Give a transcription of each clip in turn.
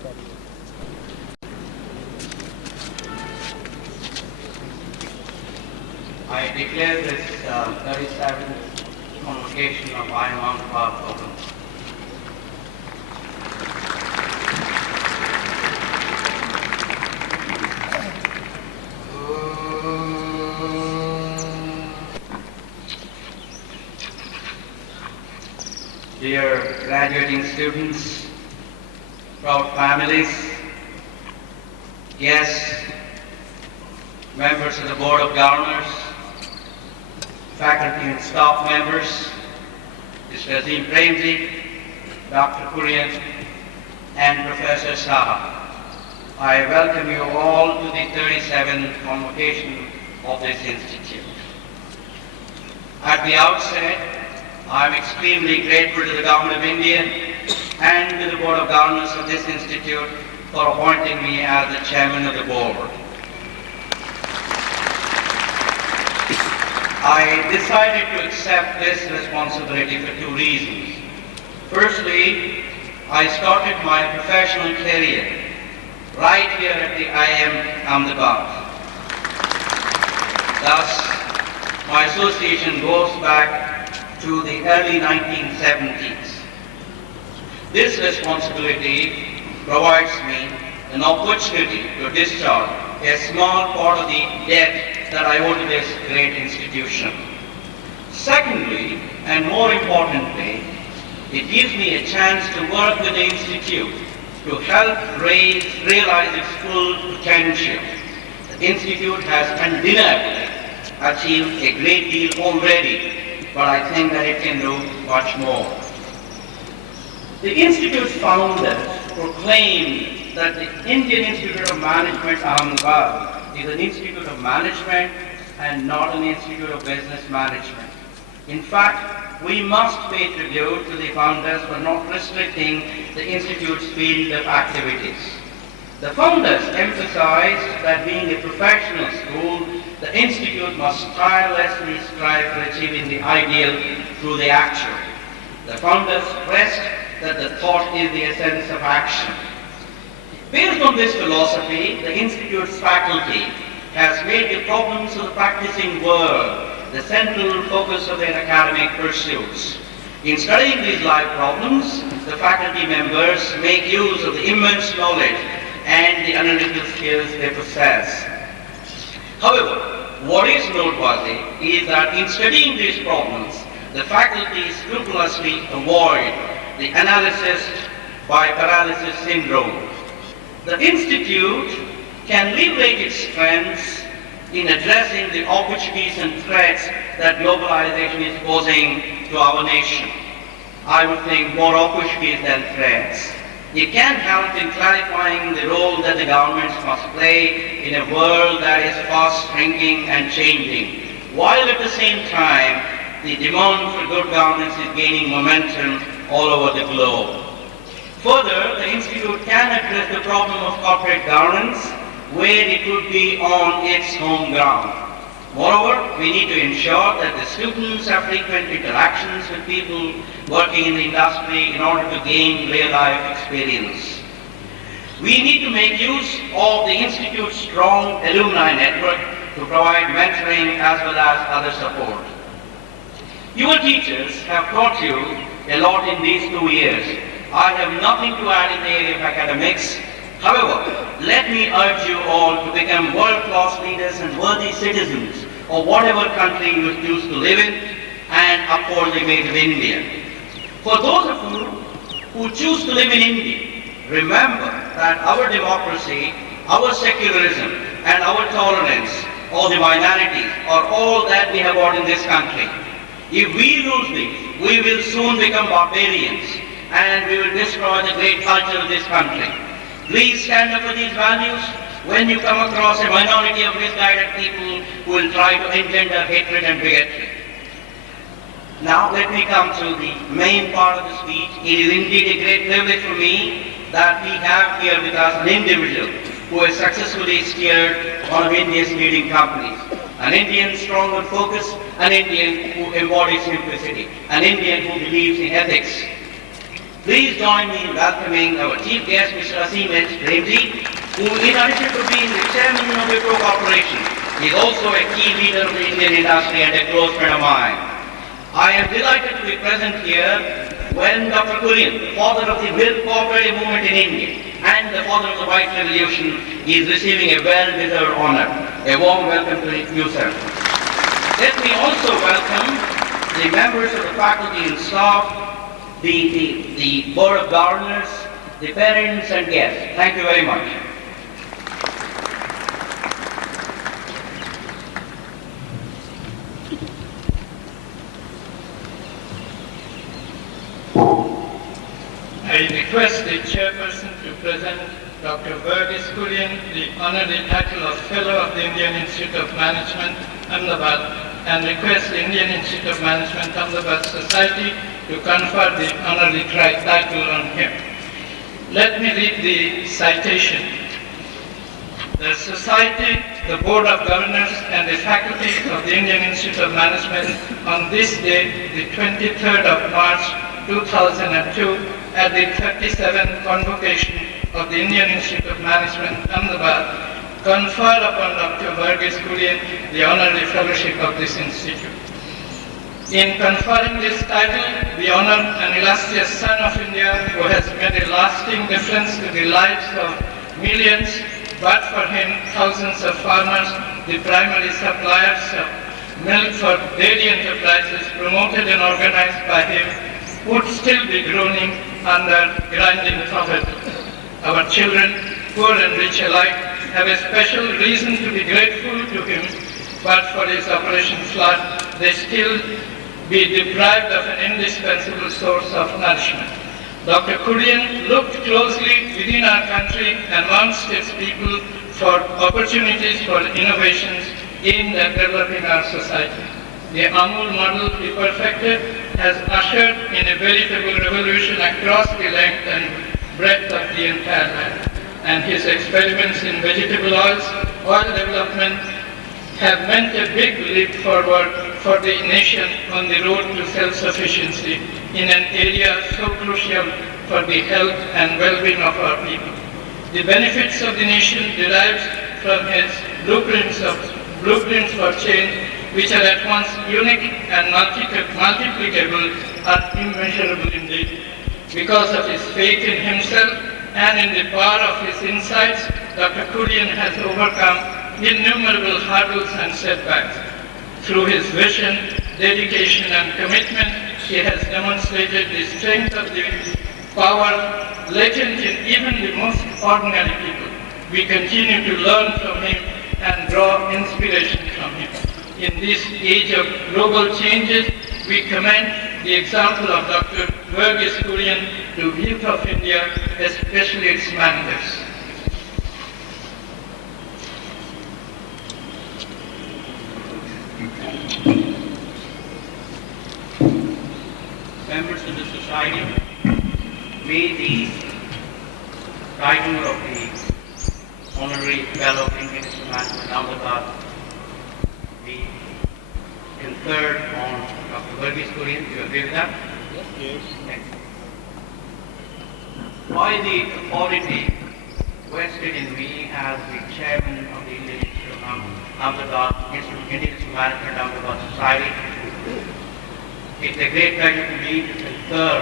I declare this 37th Convocation of IIM Ahmedabad open. Dear graduating students, proud families, guests, members of the Board of Governors, faculty and staff members, Mr. Azim Premji, Dr. Kurian, and Professor Saha. I welcome you all to the 37th Convocation of this institute. At the outset, I am extremely grateful to the Government of India and to the Board of Governors of this institute for appointing me as the Chairman of the Board. I decided to accept this responsibility for two reasons. Firstly, I started my professional career right here at the IIM Ahmedabad. Thus, my association goes back to the early 1970s. This responsibility provides me an opportunity to discharge a small part of the debt that I owe to this great institution. Secondly, and more importantly, it gives me a chance to work with the institute to help realize its full potential. The institute has undeniably achieved a great deal already, but I think that it can do much more. The institute's founders proclaimed that the Indian Institute of Management, Ahmedabad, is an institute of management and not an institute of business management. In fact, we must pay tribute to the founders for not restricting the institute's field of activities. The founders emphasized that being a professional school, the institute must tirelessly strive for achieving the ideal through the actual. The founders stressed that the thought is the essence of action. Based on this philosophy, the institute's faculty has made the problems of the practicing world the central focus of their academic pursuits. In studying these life problems, the faculty members make use of the immense knowledge and the analytical skills they possess. However, what is noteworthy is that in studying these problems, the faculty scrupulously avoid the analysis by paralysis syndrome. The institute can leverage its strengths in addressing the opportunities and threats that globalization is posing to our nation. I would think more opportunities than threats. It can help in clarifying the role that the governments must play in a world that is fast shrinking and changing, while at the same time the demand for good governance is gaining momentum all over the globe. Further, the Institute can address the problem of corporate governance where it would be on its home ground. Moreover, we need to ensure that the students have frequent interactions with people working in the industry in order to gain real-life experience. We need to make use of the Institute's strong alumni network to provide mentoring as well as other support. Your teachers have taught you a lot in these 2 years. I have nothing to add in the area of academics. However, let me urge you all to become world-class leaders and worthy citizens of whatever country you choose to live in and uphold the image of India. For those of you who choose to live in India, remember that our democracy, our secularism, and our tolerance of the minorities are all that we have got in this country. If we lose these, we will soon become barbarians and we will destroy the great culture of this country. Please stand up for these values when you come across a minority of misguided people who will try to engender hatred and bigotry. Now let me come to the main part of the speech. It is indeed a great privilege for me that we have here with us an individual who has successfully steered one of India's leading companies. An Indian strong on focus, an Indian who embodies simplicity, an Indian who believes in ethics. Please join me in welcoming our chief guest, Mr. Azim Premji, who in addition to being the chairman of Wipro Corporation, is also a key leader of the Indian industry and a close friend of mine. I am delighted to be present here when Dr. Kurian, father of the milk cooperative movement in India and the father of the White Revolution, is receiving a well-deserved honor. A warm welcome to you, sir. Let me also welcome the members of the faculty and staff, the board of governors, the parents and guests. Thank you very much. I request the chairperson to present Dr. Verghese Kurian the honorary title of Fellow of the Indian Institute of Management, Ahmedabad, and request the Indian Institute of Management, Ahmedabad Society to confer the honorary title on him. Let me read the citation. The Society, the Board of Governors, and the Faculty of the Indian Institute of Management on this day, the 23rd of March 2002, at the 37th Convocation of the Indian Institute of Management, Ahmedabad, conferred upon Dr. Verghese Kurian the honorary fellowship of this institute. In conferring this title, we honor an illustrious son of India who has made a lasting difference to the lives of millions, but for him, thousands of farmers, the primary suppliers of milk for dairy enterprises promoted and organized by him, would still be groaning under grinding poverty. Our children, poor and rich alike, have a special reason to be grateful to him, but for his Operation Flood, they still be deprived of an indispensable source of nourishment. Dr. Kurian looked closely within our country and amongst its people for opportunities for innovations aimed at developing our society. The Amul model he perfected has ushered in a veritable revolution across the length and breadth of the entire land. And his experiments in vegetable oils, oil development, have meant a big leap forward for the nation on the road to self-sufficiency in an area so crucial for the health and well-being of our people. The benefits of the nation derives from his blueprints for change, which are at once unique and multiplicable, are immeasurable indeed. Because of his faith in himself and in the power of his insights, Dr. Kurian has overcome innumerable hurdles and setbacks. Through his vision, dedication and commitment, he has demonstrated the strength of the power latent in even the most ordinary people. We continue to learn from him and draw inspiration from him. In this age of global changes, we commend the example of Dr. Verghese Kurian to youth of India, especially its managers. Members of the society, may the title of the Honorary Fellow of Indian Institute of Management, Ahmedabad, be conferred on Dr. Verghese Kurian. Do you agree with that? Yes. Thank you. By the authority vested in me as the chairman of the Indian Institute of Ahmedabad, Indian Institute of Management, Ahmedabad Society, it's a great pleasure to me to confer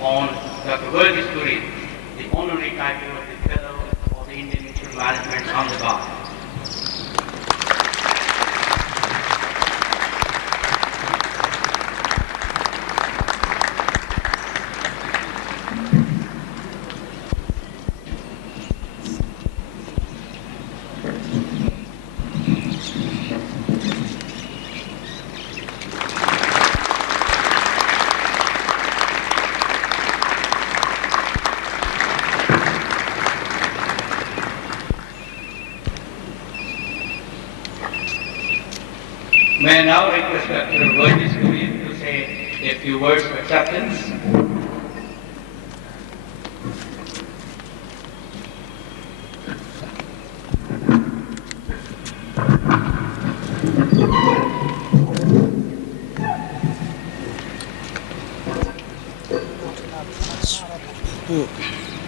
on Dr. Verghese Kurian the honorary title of the Fellow of the Indian Institute of Management, Ahmedabad. May I now request Dr. Verghese Kurian to say a few words of acceptance.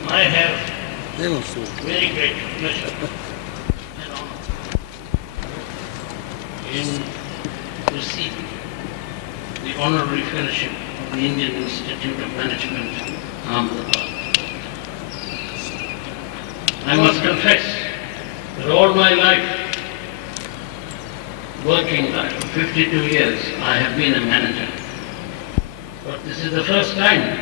I have very great pleasure and honor in receiving the honorary fellowship of the Indian Institute of Management, Ahmedabad. I must confess that all my life, working life, 52 years, I have been a manager. But this is the first time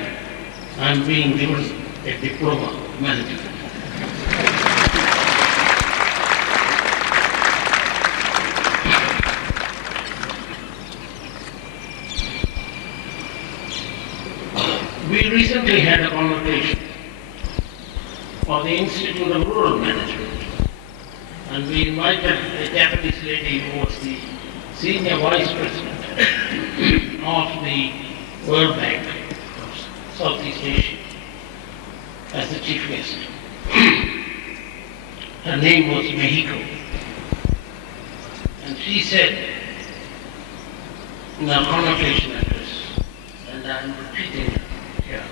I'm being given a diploma of management. We recently had a convocation for the Institute of Rural Management, and we invited a Japanese lady who was the senior vice president of the World Bank of Southeast Asia as the chief guest. Her name was Mexico, and she said in her convocation address, and I'm repeating it here,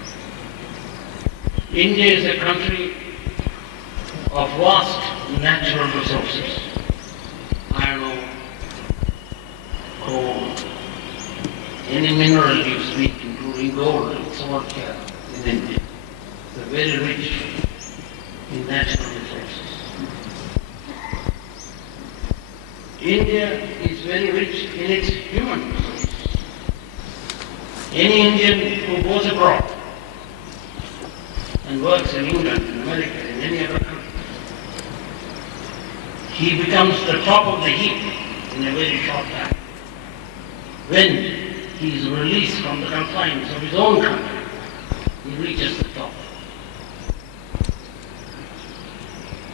India is a country of vast natural resources, iron ore, coal, any mineral you speak, including gold, it's all here in India. It's very rich in natural resources. India is very rich in its human resources. Any Indian who goes abroad and works in England, in America, in any other country, he becomes the top of the heap in a very short time. When he is released from the confines of his own country, he reaches the top.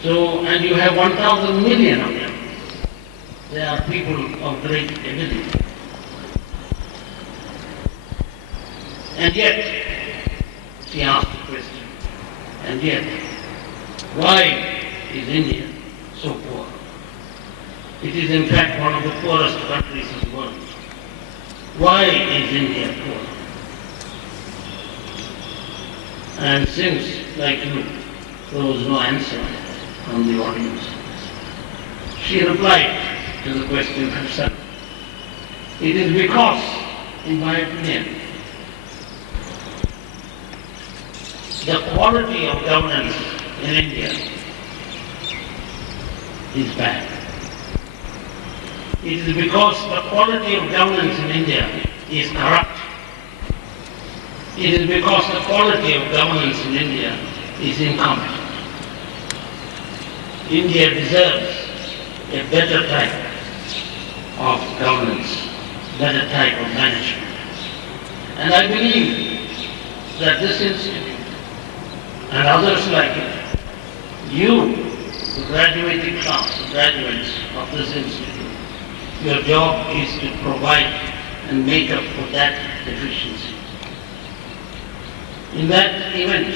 So, and you have 1,000 million of them. They are people of great ability. And yet, she asked the question, and yet, why is India so poor? It is in fact one of the poorest countries in the world. Why is India poor? And since, like you, there was no answer from the audience, she replied to the question herself. It is because, in my opinion, the quality of governance in India is bad. It is because the quality of governance in India is corrupt. It is because the quality of governance in India is incompetent. India deserves a better type of governance, better type of management. And I believe that this institute and others like it, you, the graduating class, the graduates of this institute, your job is to provide and make up for that deficiency. In that event,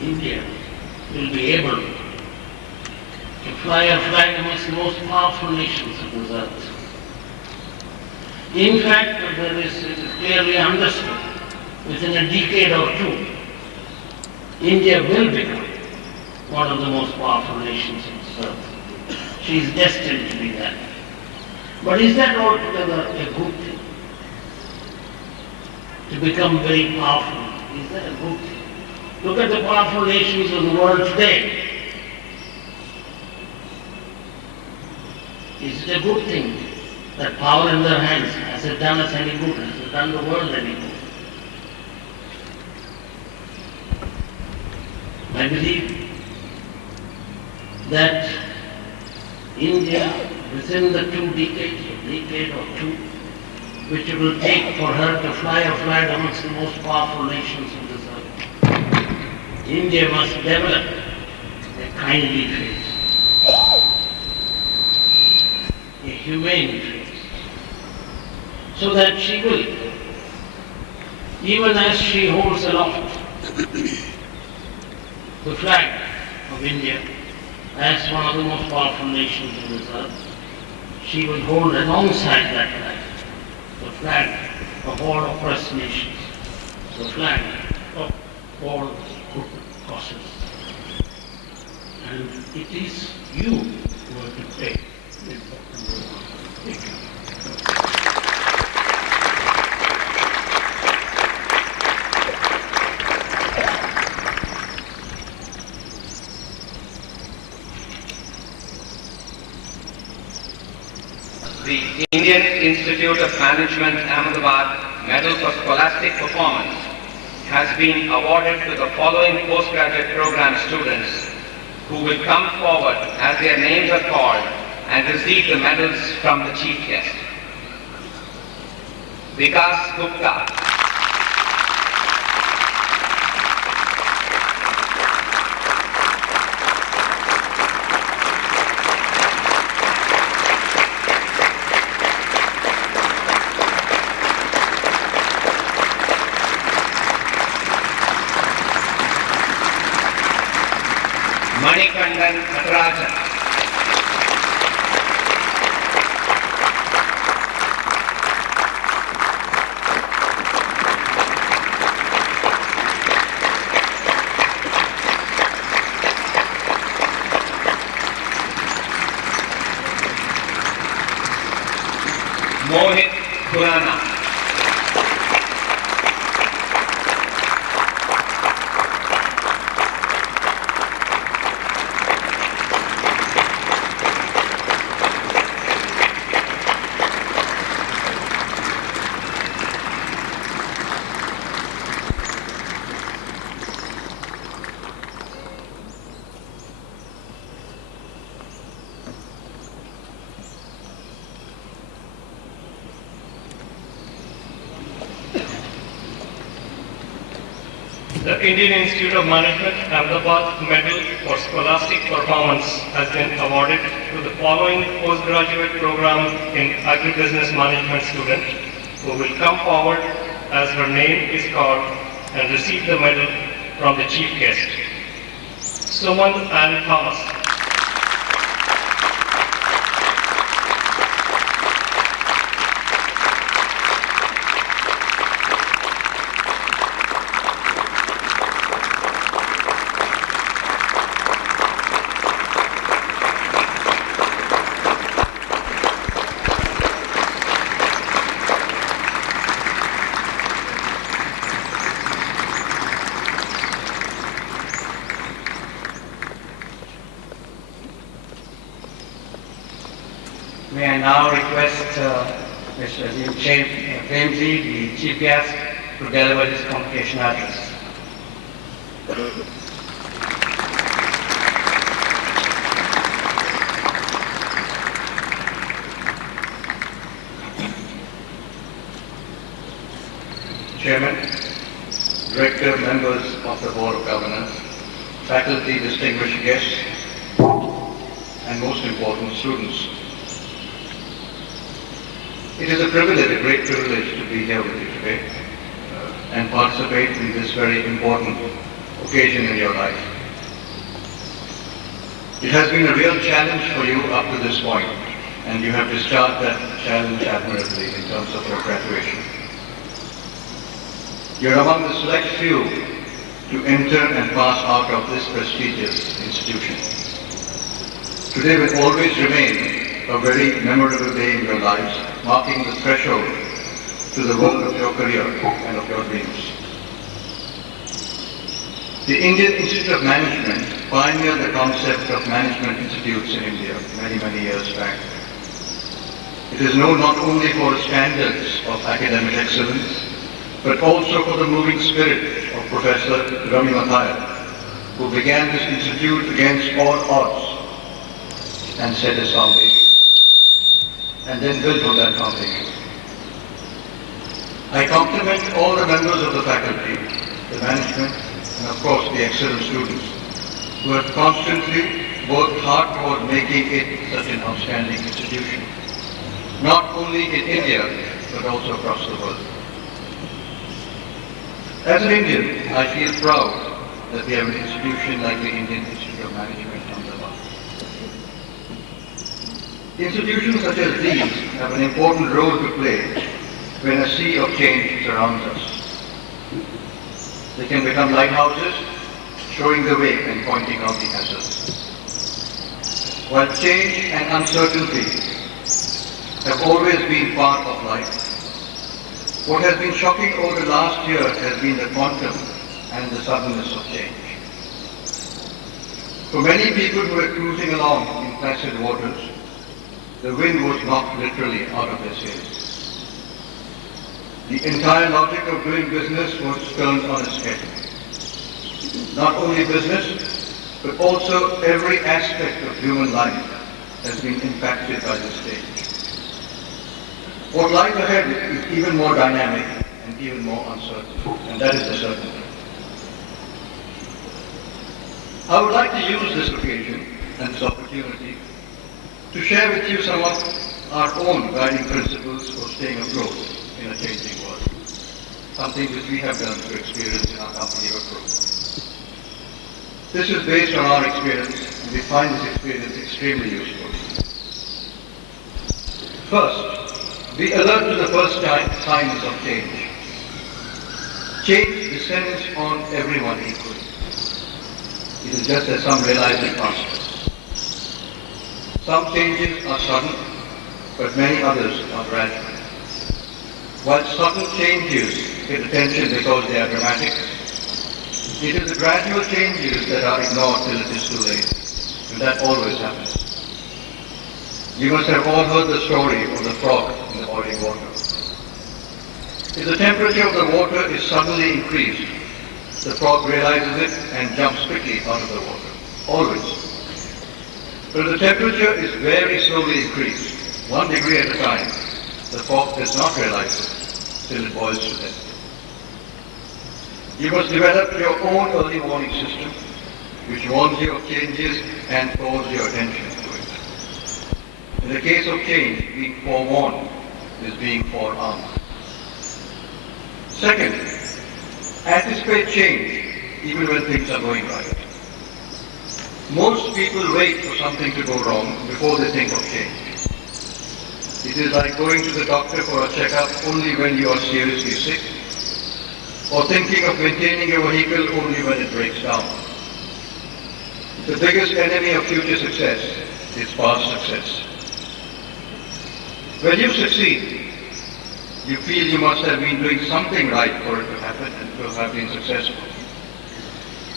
India will be able to fly a flag amongst the most powerful nations of this earth. In fact, there is clearly understood within a decade or two, India will become one of the most powerful nations on this earth. She is destined to be that. But is that altogether a good thing? To become very powerful, is that a good thing? Look at the powerful nations of the world today. Is it a good thing that power in their hands, has it done us any good? Has it done the world any good? I believe that India, within the 2 decades, a decade or two, which it will take for her to fly a flag amongst the most powerful nations of this earth, India must develop a kindly face, a humane face, so that she will, even as she holds aloft the flag of India as one of the most powerful nations on this earth, she will hold alongside that flag the flag of all oppressed nations, the flag of all good causes. And it is you who have to take this important role. Thank you. The Indian Institute of Management, Ahmedabad Medal for Scholastic Performance has been awarded to the following postgraduate program students who will come forward as their names are called and receive the medals from the chief guest. Vikas Gupta. Manikandan Natarajan. Mohit Khurana. The Indian Institute of Management Ahmedabad Medal for Scholastic Performance has been awarded to the following postgraduate program in agribusiness management student who will come forward as her name is called and receive the medal from the chief guest. Suman and Thomas. May I now request Mr. Azim Premji, the chief guest, to deliver this convocation address. Chairman, Director, members of the Board of Governors, faculty, distinguished guests, and most important, students. It is a privilege, a great privilege to be here with you today and participate in this very important occasion in your life. It has been a real challenge for you up to this point, and you have discharged that challenge admirably in terms of your graduation. You're among the select few to enter and pass out of this prestigious institution. Today will always remain a very memorable day in your lives, marking the threshold to the world of your career and of your dreams. The Indian Institute of Management pioneered the concept of management institutes in India many, many years back. It is known not only for its standards of academic excellence, but also for the moving spirit of Professor Ravi Mathai, who began this institute against all odds and set his foundation, and then built on that foundation. I compliment all the members of the faculty, the management, and of course the excellent students who have constantly worked hard toward making it such an outstanding institution, not only in India, but also across the world. As an Indian, I feel proud that we have an institution like the Indian Institute of Management, Ahmedabad. Institutions such as these have an important role to play when a sea of change surrounds us. They can become lighthouses, showing the way and pointing out the hazards. While change and uncertainty have always been part of life, what has been shocking over the last year has been the quantum and the suddenness of change. For many people who were cruising along in placid waters, the wind was knocked literally out of their sails. The entire logic of doing business was turned on its head. Not only business, but also every aspect of human life has been impacted by this change. What lies ahead is even more dynamic and even more uncertain, and that is the certainty. I would like to use this occasion and this opportunity to share with you some of our own guiding principles for staying afloat in a changing world, something which we have done through experience in our company Wipro. This is based on our experience, and we find this experience extremely useful. First, be alert to the first signs of change. Change descends on everyone equally. It is just as some realize it faster. Some changes are sudden, but many others are gradual. While sudden changes get attention because they are dramatic, it is the gradual changes that are ignored till it is too late, and that always happens. You must have all heard the story of the frog in the boiling water. If the temperature of the water is suddenly increased, the frog realizes it and jumps quickly out of the water, always. But if the temperature is very slowly increased, 1 degree at a time, the frog does not realize it till it boils to death. You must develop your own early warning system, which warns you of changes and calls your attention to it. In the case of change, being forewarned is being forearmed. Second, anticipate change even when things are going right. Most people wait for something to go wrong before they think of change. It is like going to the doctor for a checkup only when you are seriously sick, or thinking of maintaining your vehicle only when it breaks down. The biggest enemy of future success is past success. When you succeed, you feel you must have been doing something right for it to happen and to have been successful.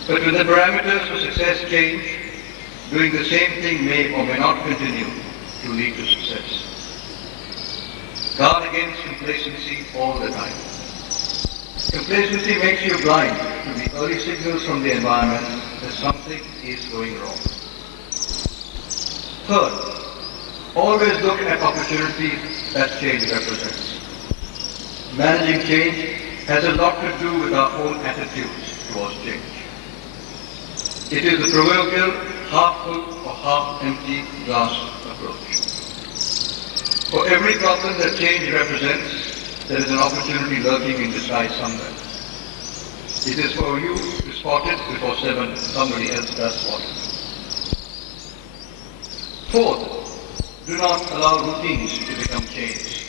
But when the parameters for success change, doing the same thing may or may not continue to lead to success. Guard against complacency all the time. Complacency makes you blind to the early signals from the environment that something is going wrong. Third, always look at opportunities that change represents. Managing change has a lot to do with our own attitudes towards change. It is the proverbial half full or half empty glass approach. For every problem that change represents, there is an opportunity lurking in disguise somewhere. It is for you to spot it before somebody else does spot it. Fourth, do not allow routines to become change.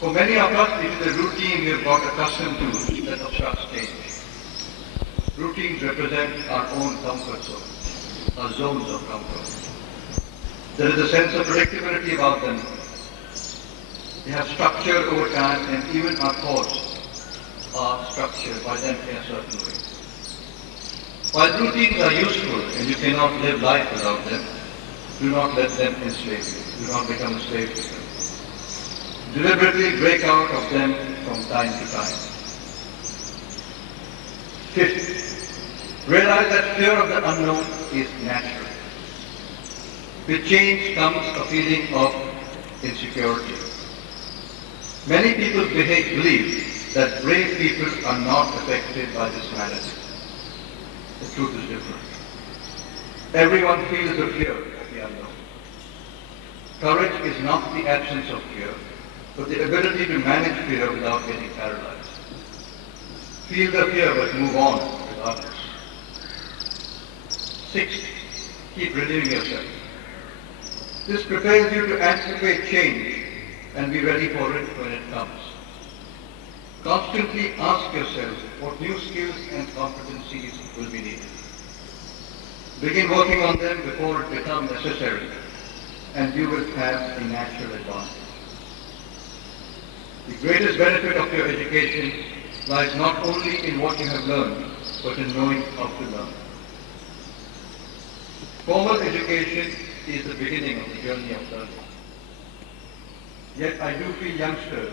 For many of us, it is the routine we have got accustomed to that obstructs change. Routines represent our own comfort zones, our zones of comfort. There is a sense of predictability about them. They have structure over time, and even our thoughts are structured by them in a certain way. While routines are useful and you cannot live life without them, do not let them enslave you. Do not become a slave to them. Deliberately break out of them from time to time. Fifth, realize that fear of the unknown is natural. With change comes a feeling of insecurity. Many people believe that brave people are not affected by this malady. The truth is different. Everyone feels the fear of the unknown. Courage is not the absence of fear, but the ability to manage fear without getting paralyzed. Feel the fear but move on with others. Sixth, keep renewing yourself. This prepares you to anticipate change and be ready for it when it comes. Constantly ask yourself what new skills and competencies will be needed. Begin working on them before it becomes necessary, and you will have a natural advantage. The greatest benefit of your education lies not only in what you have learned, but in knowing how to learn. Formal education is the beginning of the journey of learning. Yet I do meet youngsters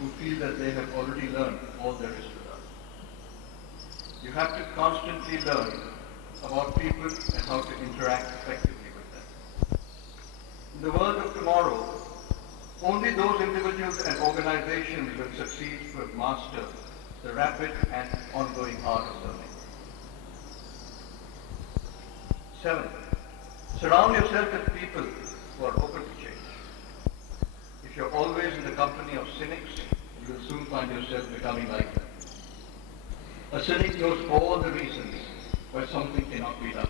who feel that they have already learned all there is to learn. You have to constantly learn about people and how to interact effectively with them. In the world of tomorrow, only those individuals and organizations will succeed who have mastered the rapid and ongoing art of learning. 7. Surround yourself with people who are open to change. If you're always in the company of cynics, you will soon find yourself becoming like them. A cynic knows all the reasons why something cannot be done.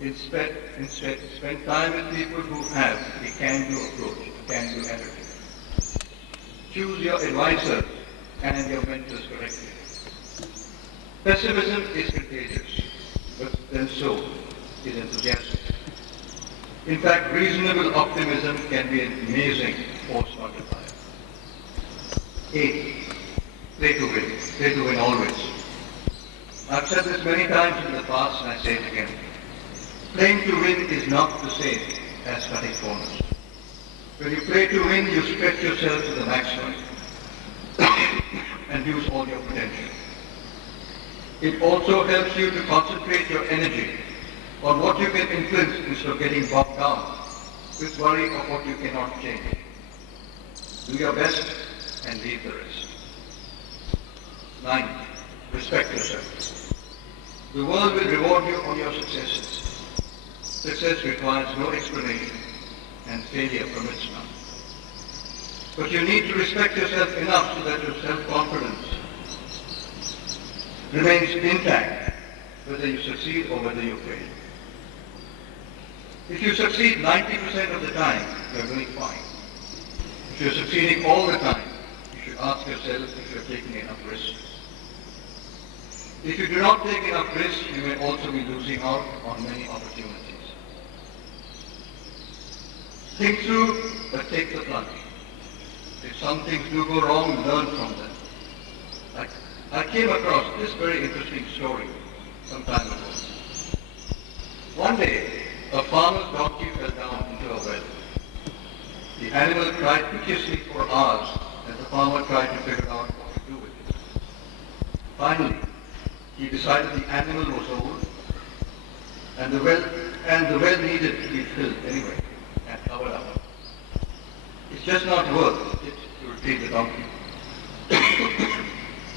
Instead, spend time with people who have a can-do approach, a can-do attitude. Choose your advisors and your mentors correctly. Pessimism is contagious, but then so is enthusiasm. In fact, reasonable optimism can be an amazing force multiplier. 8. Play to win. Play to win always. I've said this many times in the past and I say it again. Playing to win is not the same as cutting corners. When you play to win, you stretch yourself to the maximum and use all your potential. It also helps you to concentrate your energy on what you can influence instead of getting bogged down with worry of what you cannot change. Do your best and leave the rest. 9. Respect yourself. The world will reward you on your successes. Success requires no explanation and failure permits none. But you need to respect yourself enough so that your self-confidence remains intact whether you succeed or whether you fail. If you succeed 90% of the time, you are doing fine. If you are succeeding all the time, you should ask yourself if you are taking enough risk. If you do not take enough risk, you may also be losing out on many opportunities. Think through, but take the plunge. If some things do go wrong, learn from them. I came across this very interesting story some time ago. One day, a farmer's donkey fell down into a well. The animal cried piteously for hours, and the farmer tried to figure out what to do with it. Finally, he decided the animal was old, and the well needed to be filled anyway, and covered up. It's just not worth it to retrieve the donkey.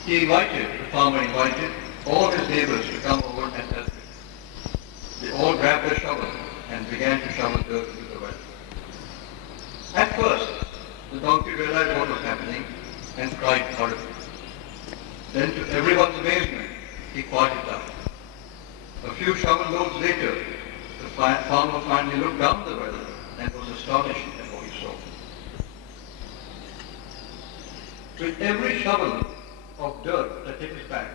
The farmer invited all his neighbors to come over and help him. They all grabbed their shovel and began to shovel dirt into the well. At first, the donkey realized what was happening and cried horribly. Then, to everyone's amazement, he quieted down. A few shovel loads later, the farmer finally looked down the well and was astonished at what he saw. With every shovel of dirt that hit his back,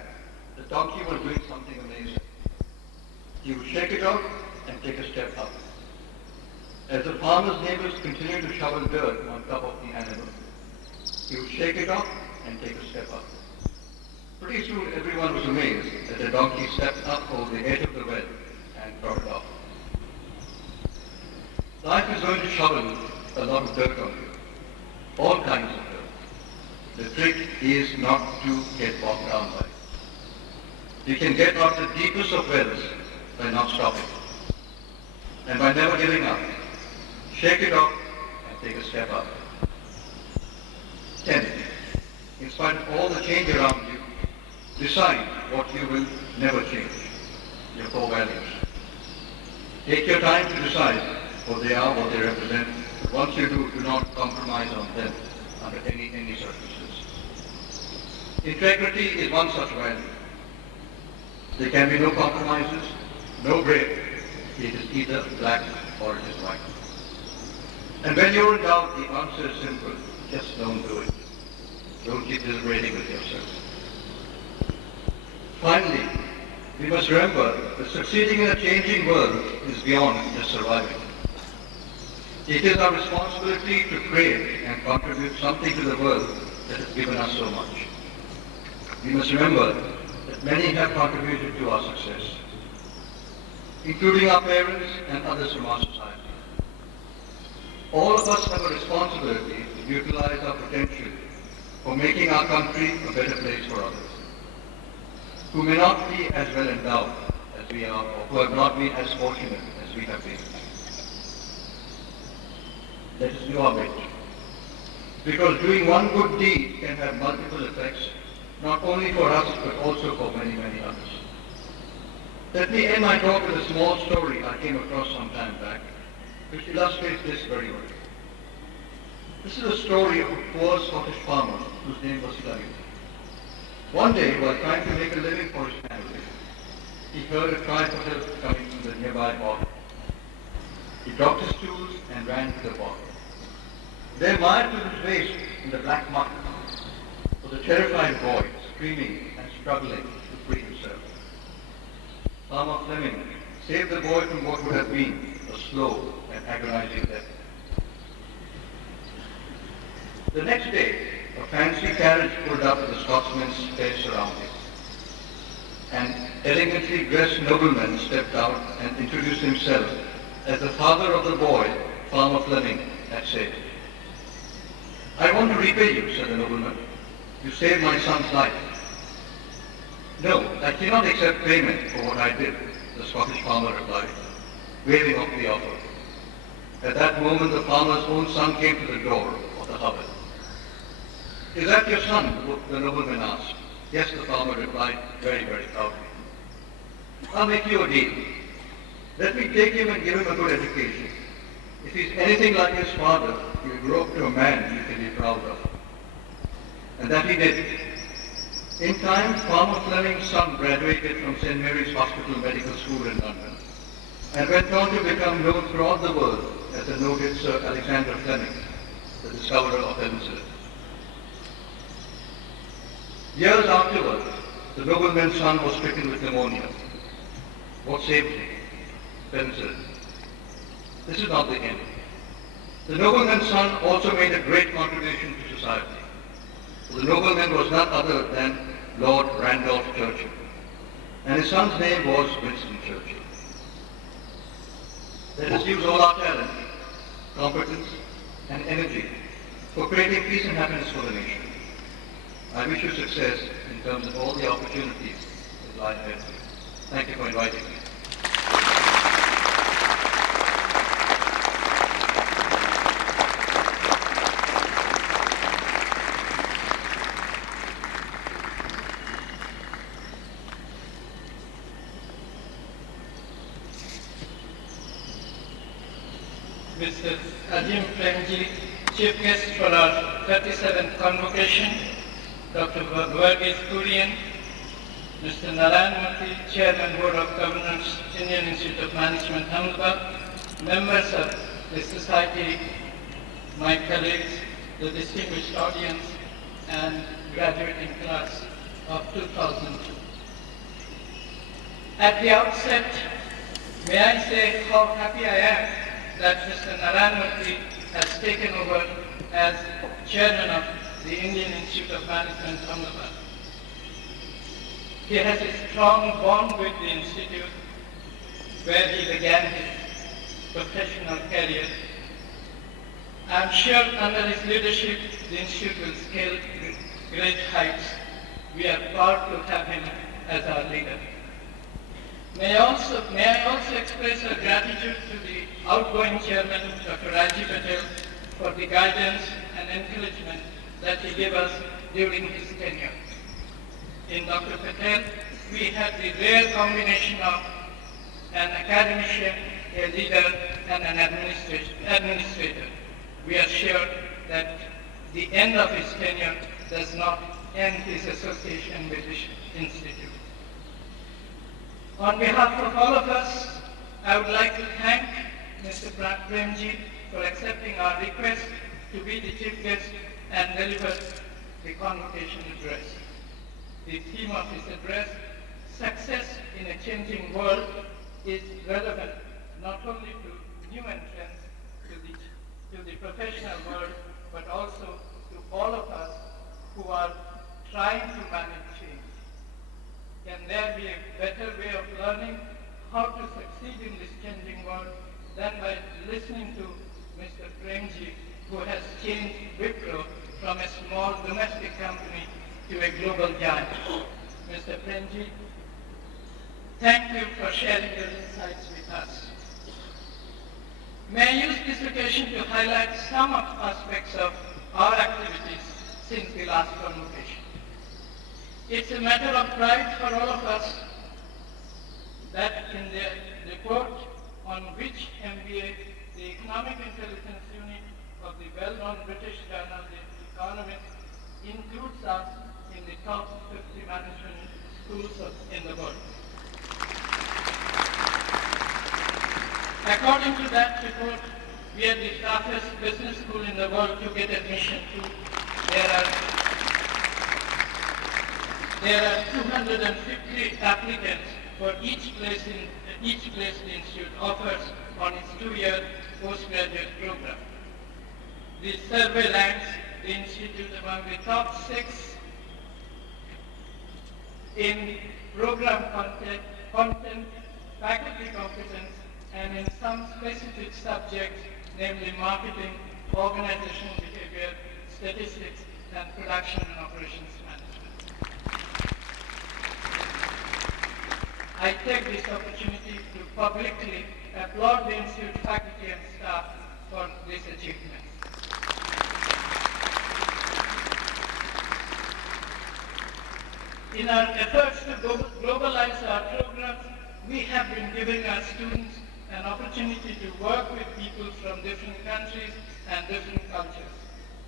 the donkey was doing something amazing. He would shake it off and take a step up. As the farmer's neighbors continued to shovel dirt on top of the animal, he would shake it off and take a step up. Pretty soon everyone was amazed that the donkey stepped up over the edge of the well and trotted off. Life is going to shovel a lot of dirt on you, all kinds of dirt. The trick is not to get bogged down by it. You can get out the deepest of wells by not stopping and by never giving up. Shake it off and take a step up. 10. In spite of all the change around you, decide what you will never change, your core values. Take your time to decide what they are, what they represent. Once you do not compromise on them under any circumstances. Integrity is one such value. There can be no compromises, no gray. It is either black or it is white. And when you're in doubt, the answer is simple. Just don't do it. Don't keep deliberating with yourself. Finally, we must remember that succeeding in a changing world is beyond just surviving. It is our responsibility to create and contribute something to the world that has given us so much. We must remember that many have contributed to our success, including our parents and others from our society. All of us have a responsibility to utilize our potential for making our country a better place for others, who may not be as well endowed as we are, or who have not been as fortunate as we have been. Let us do our bit, because doing one good deed can have multiple effects, not only for us, but also for many, many others. Let me end my talk with a small story I came across some time back, which illustrates this very well. This is a story of a poor Scottish farmer whose name was Shri. One day, while trying to make a living for his family, he heard a cry for help coming from the nearby bog. He dropped his tools and ran to the bog. There, mired to his waist in the black muck, was a terrified boy, screaming and struggling to free himself. Farmer Fleming saved the boy from what would have been a slow and agonizing death. The next day, a fancy carriage pulled up with the Scotsman's fair surroundings. An elegantly dressed nobleman stepped out and introduced himself as the father of the boy Farmer Fleming had saved. "I want to repay you," said the nobleman. "You saved my son's life." "No, I cannot accept payment for what I did," the Scottish farmer replied, waving off the offer. At that moment, the farmer's own son came to the door of the hovel. "Is that your son?" the nobleman asked. "Yes," the farmer replied, very, very proudly. "I'll make you a deal. Let me take him and give him a good education. If he's anything like his father, he'll grow up to a man you can be proud of." And that he did. In time, Farmer Fleming's son graduated from St. Mary's Hospital Medical School in London and went on to become known throughout the world as the noted Sir Alexander Fleming, the discoverer of penicillin. Years afterwards, the nobleman's son was stricken with pneumonia. What saved him? Penicillin. This is not the end. The nobleman's son also made a great contribution to society. The nobleman was none other than Lord Randolph Churchill, and his son's name was Winston Churchill. Let us use all our talent, competence, and energy for creating peace and happiness for the nation. I wish you success in terms of all the opportunities that lie ahead. Thank you for inviting me. Mr. Azim Premji, Chief Guest for our 37th Convocation, Dr. Verghese Kurian, Mr. Narayan Murthy, Chairman, Board of Governors, Indian Institute of Management, Ahmedabad, members of the Society, my colleagues, the distinguished audience, and graduating class of 2002. At the outset, may I say how happy I am that Mr. Narayan Murthy has taken over as Chairman of the Indian Institute of Management, Ahmedabad. He has a strong bond with the Institute, where he began his professional career. I am sure under his leadership, the Institute will scale great heights. We are proud to have him as our leader. May I also express our gratitude to the outgoing chairman, Dr. Rajiv Patel, for the guidance and encouragement that he gave us during his tenure. In Dr. Patel, we had the rare combination of an academician, a leader, and an administrator. We are sure that the end of his tenure does not end his association with this institute. On behalf of all of us, I would like to thank Mr. Premji for accepting our request to be the chief guest and deliver the Convocation address. The theme of his address, Success in a Changing World, is relevant not only to new entrants to the professional world, but also to all of us who are trying to manage change. Can there be a better way of learning how to succeed in this changing world than by listening to Mr. Premji, who has changed Wipro from a small domestic company to a global giant. Mr. Premji, thank you for sharing your insights with us. May I use this occasion to highlight some of aspects of our activities since the last convocation. It's a matter of pride for all of us that in the report on which MBA, the Economic Intelligence Unit of the well-known British journal The Economist, includes us in the top 50 management schools in the world. According to that report, we are the toughest business school in the world to get admission to. There are 250 applicants for each place the institute offers on its 2-year postgraduate program. The survey ranks the institute among the top 6 in program content, faculty competence, and in some specific subjects, namely marketing, organizational behavior, statistics, and production and operations management. I take this opportunity to publicly applaud the Institute faculty and staff for this achievement. In our efforts to globalize our programs, we have been giving our students an opportunity to work with people from different countries and different cultures.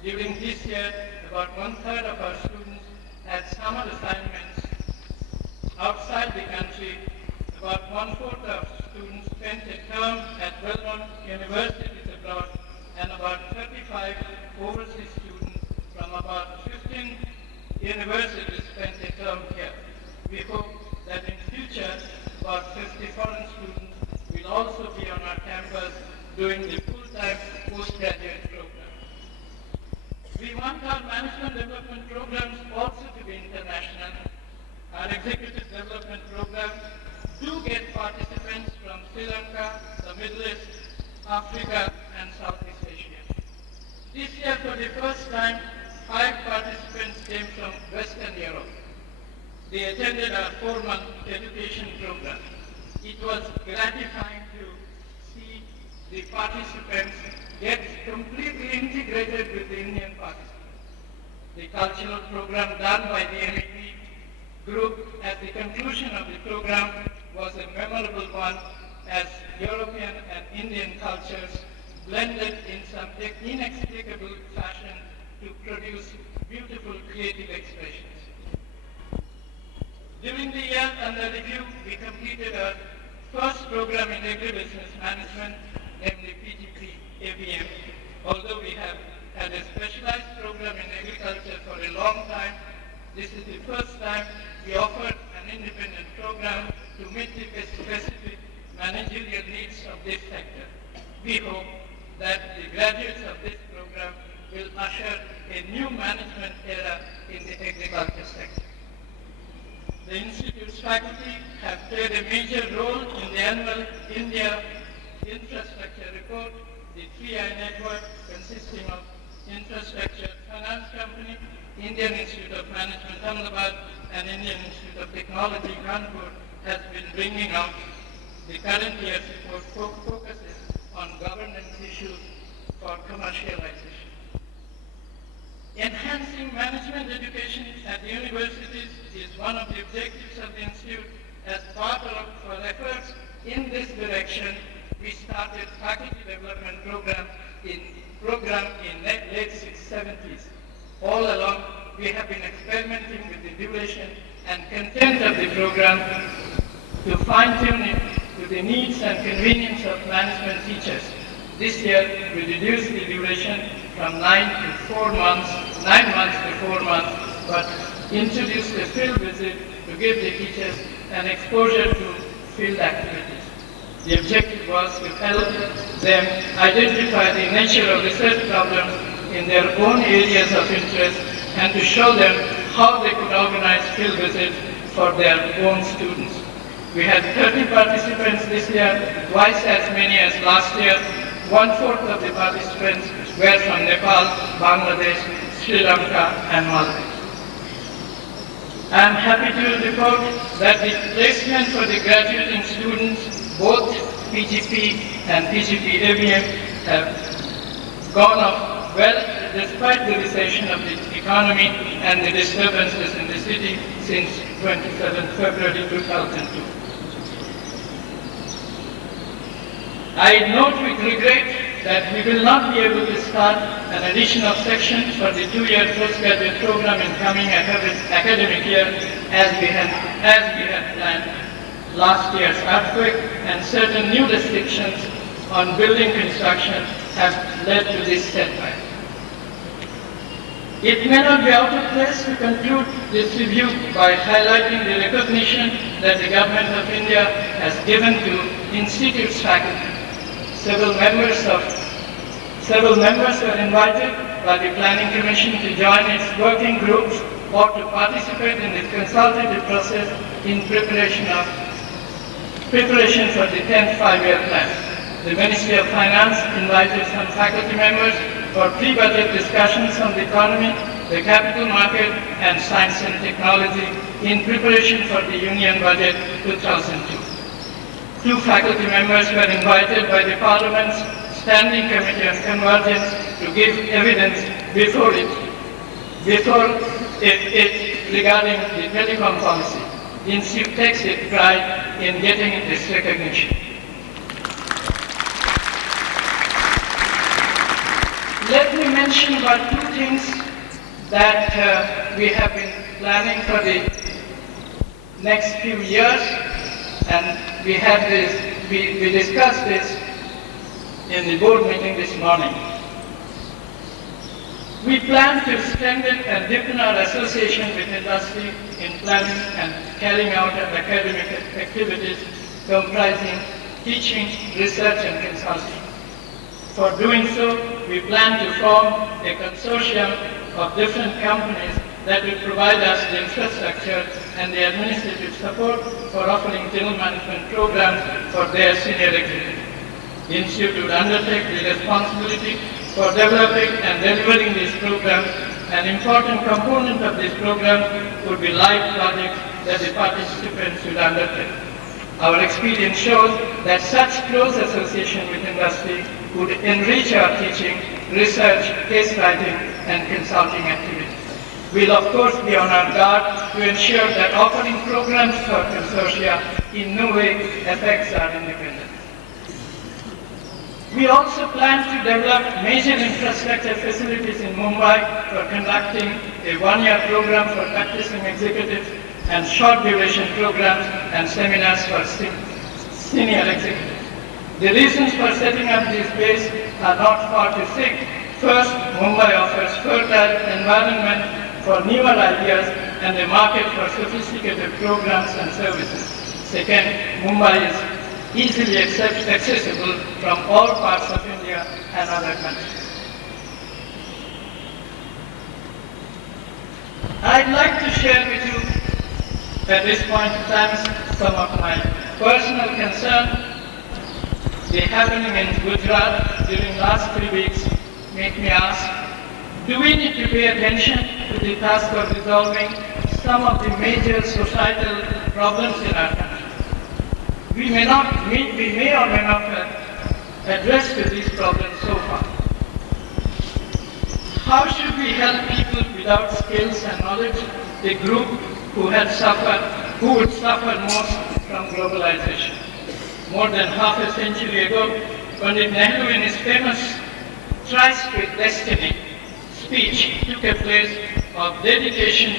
During this year, about 1/3 of our students had summer assignments outside the country. About 1/4 of students spent a term at well-known universities abroad, and about 35 overseas students from about 15 universities spent a term here. We hope that in future, about 50 foreign students will also be on our campus doing the full-time postgraduate program. We want our management development programs also to be international. Our executive development programs do get participants from Sri Lanka, the Middle East, Africa, and Southeast Asia. This year, for the first time, 5 participants came from Western Europe. They attended our 4-month education program. It was gratifying to see the participants get completely integrated with the Indian participants. The cultural program done by the MEP group at the conclusion of the program was a memorable one, as European and Indian cultures blended in some inexplicable fashion to produce beautiful creative expressions. During the year under review, we completed our first program in agribusiness management, namely PGP ABM. Although we have had a specialized program in agriculture for a long time, this is the first time we offered an independent program to meet the specific managerial needs of this sector. We hope that the graduates of this program will usher a new management era in the agriculture sector. The Institute's faculty have played a major role in the annual India Infrastructure Report, the 3I network consisting of Infrastructure Finance Company, Indian Institute of Management, Ahmedabad, and Indian Institute of Technology, Kanpur, has been bringing out. The current year's report focuses on governance issues for commercialization. Enhancing management education at the universities is one of the objectives of the Institute. As part of our efforts in this direction, we started faculty development program in late 70s. All along, we have been experimenting with the duration and content of the program to fine-tune it to the needs and convenience of management teachers. This year, we reduced the duration from 9 to 4 months 9 months to 4 months, but introduced a field visit to give the teachers an exposure to field activities. The objective was to help them identify the nature of research problems in their own areas of interest and to show them how they could organize field visits for their own students. We had 30 participants this year, twice as many as last year. 1/4 of the participants were from Nepal, Bangladesh, Sri Lanka, and Maldives. I am happy to report that the placement for the graduating students, both PGP and PGP ABM, have gone off well despite the recession of the economy and the disturbances in the city since 27 February 2002. I note with regret that we will not be able to start an addition of sections for the 2-year postgraduate program in coming academic year as we had planned. Last year's earthquake and certain new restrictions on building construction have led to this setback. It may not be out of place to conclude this review by highlighting the recognition that the Government of India has given to institute's faculty. Several members were invited by the Planning Commission to join its working groups or to participate in the consultative process in preparation for the 10th five-year plan. The Ministry of Finance invited some faculty members for pre-budget discussions on the economy, the capital market, and science and technology in preparation for the Union Budget 2002. 2 faculty members were invited by the Parliament's Standing Committee on Convergence to give evidence before it regarding the telecom policy. The Institute takes its pride in getting this recognition. Let me mention about 2 things that we have been planning for the next few years, and we discussed this in the board meeting this morning. We plan to strengthen and deepen our association with industry in planning and carrying out academic activities comprising teaching, research, and consulting. For doing so, we plan to form a consortium of different companies that will provide us the infrastructure and the administrative support for offering general management programs for their senior executives. The Institute would undertake the responsibility for developing and delivering these programs. An important component of this program would be live projects that the participants would undertake. Our experience shows that such close association with industry would enrich our teaching, research, case writing, and consulting activities. We'll of course be on our guard to ensure that offering programs for consortia in no way affects our independence. We also plan to develop major infrastructure facilities in Mumbai for conducting a 1-year program for practicing executives and short duration programs and seminars for senior executives. The reasons for setting up this base are not far to seek. First, Mumbai offers fertile environment for newer ideas and a market for sophisticated programs and services. Second, Mumbai is easily accessible from all parts of India and other countries. I'd like to share with you at this point in time some of my personal concern. The happening in Gujarat during last 3 weeks make me ask, do we need to pay attention to the task of resolving some of the major societal problems in our country? We may or may not have addressed these problems so far. How should we help people without skills and knowledge, the group who would suffer most from globalization? More than half a century ago, Pandit Nehru in his famous Tryst with Destiny speech took a place of dedication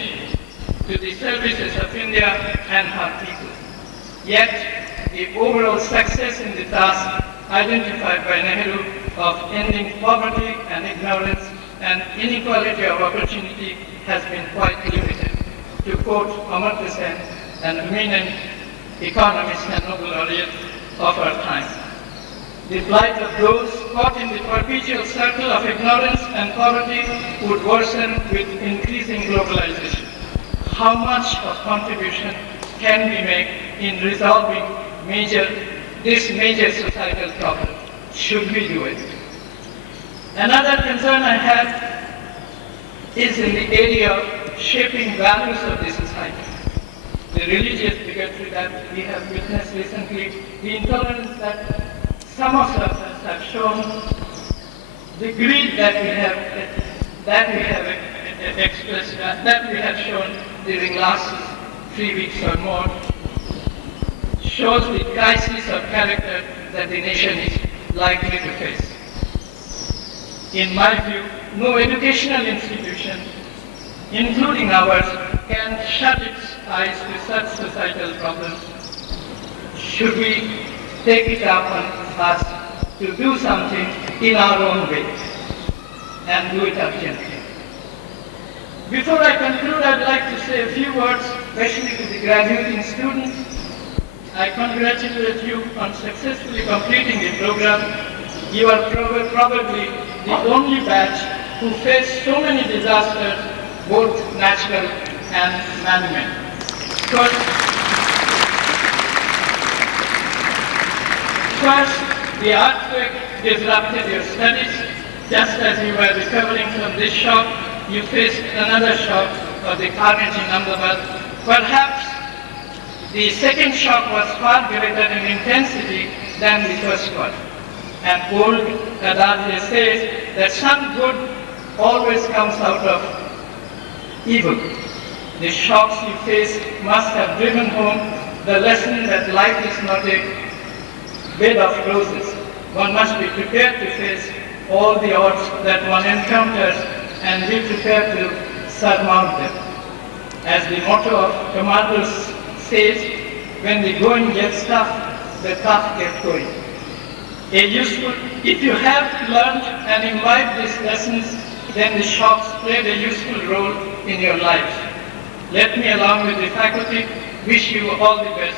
to the services of India and her people. Yet, the overall success in the task identified by Nehru of ending poverty and ignorance and inequality of opportunity has been quite limited. To quote Amartya Sen, an eminent economist and Nobel laureate of our time. The plight of those caught in the perpetual circle of ignorance and poverty would worsen with increasing globalization. How much of contribution can we make in resolving this major societal problem? Should we do it? Another concern I have is in the area of shaping values of the society. The religious bigotry that we have witnessed recently, the intolerance that some of us have shown, the greed that we have expressed, that we have shown during last 3 weeks or more, shows the crisis of character that the nation is likely to face. In my view, no educational institution, including ours, can shut its eyes to such societal problems. Should we take it upon us to do something in our own way and do it urgently? Before I conclude, I'd like to say a few words, especially to the graduating students. I congratulate you on successfully completing the program. You are probably the only batch who faced so many disasters, both natural and man-made. First, the earthquake disrupted your studies. Just as you were recovering from this shock, you faced another shock of the carnage in Ahmedabad. Perhaps the second shock was far greater in intensity than the first one. And old adage says that some good always comes out of evil. The shocks you faced must have driven home the lesson that life is not a bed of roses. One must be prepared to face all the odds that one encounters and be prepared to surmount them. As the motto of commandos says, when the going gets tough, the tough get going. If you have learned and imbibed these lessons, then the shocks played a useful role in your lives. Let me, along with the faculty, wish you all the best.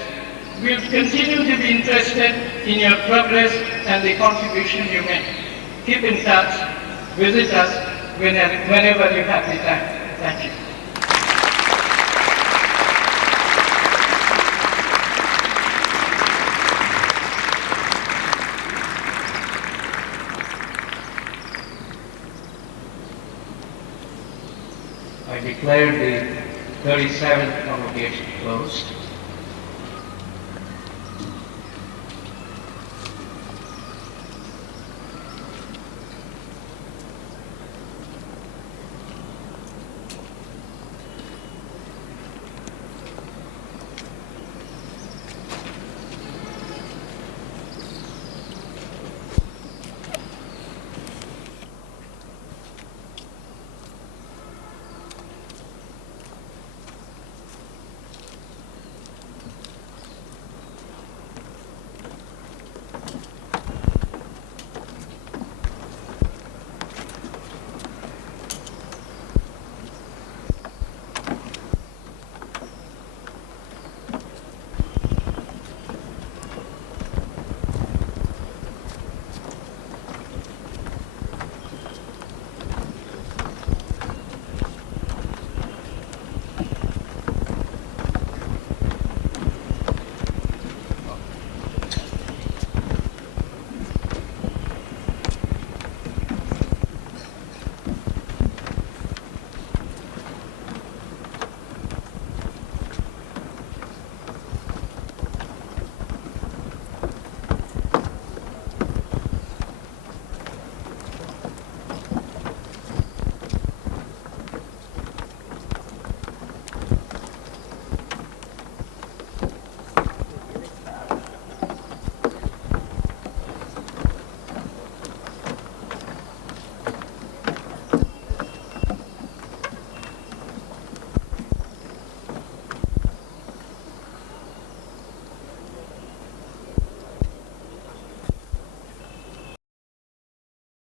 We'll continue to be interested in your progress and the contribution you make. Keep in touch. Visit us whenever you have the time. Thank you. I declare the 37th Convocation closed.